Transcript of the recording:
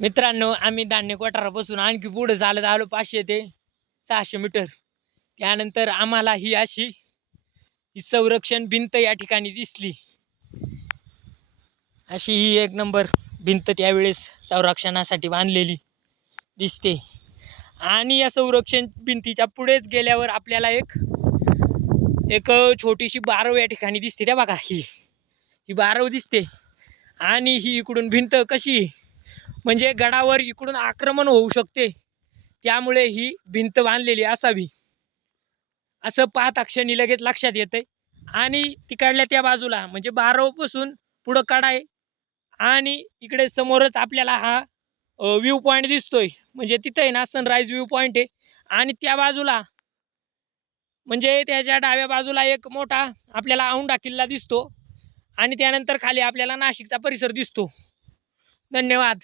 मित्रांनो आम्ही धान्य कोठारापासून आणखी पुढं चालत आलो पाचशे ते सहाशे मीटर. त्यानंतर आम्हाला ही अशी ही संरक्षण भिंत या ठिकाणी दिसली. अशी ही एक नंबर भिंत त्यावेळेस संरक्षणासाठी बांधलेली दिसते. आणि या संरक्षण भिंतीच्या पुढेच गेल्यावर आपल्याला एक एक छोटीशी बारव या ठिकाणी दिसते त्या बघा ही. ही बारव दिसते. आणि ही इकडून भिंत कशी म्हणजे गडावर इकडून आक्रमण होऊ शकते. त्यामुळे ही भिंत बांधलेली असावी. असं पाहता क्षणी लगेच लक्षात येते आणि तिकडल्या त्या बाजूला म्हणजे बारावपासून पुढं कडा आहे आणि इकडे समोरच आपल्याला हा व्ह्यू पॉईंट दिसतोय. म्हणजे तिथं आहे ना सनराईज व्ह्यू पॉईंट आहे. आणि त्या बाजूला म्हणजे त्याच्या डाव्या बाजूला एक मोठा आपल्याला औंढा किल्ला दिसतो. आणि त्यानंतर खाली आपल्याला नाशिकचा परिसर दिसतो. धन्यवाद.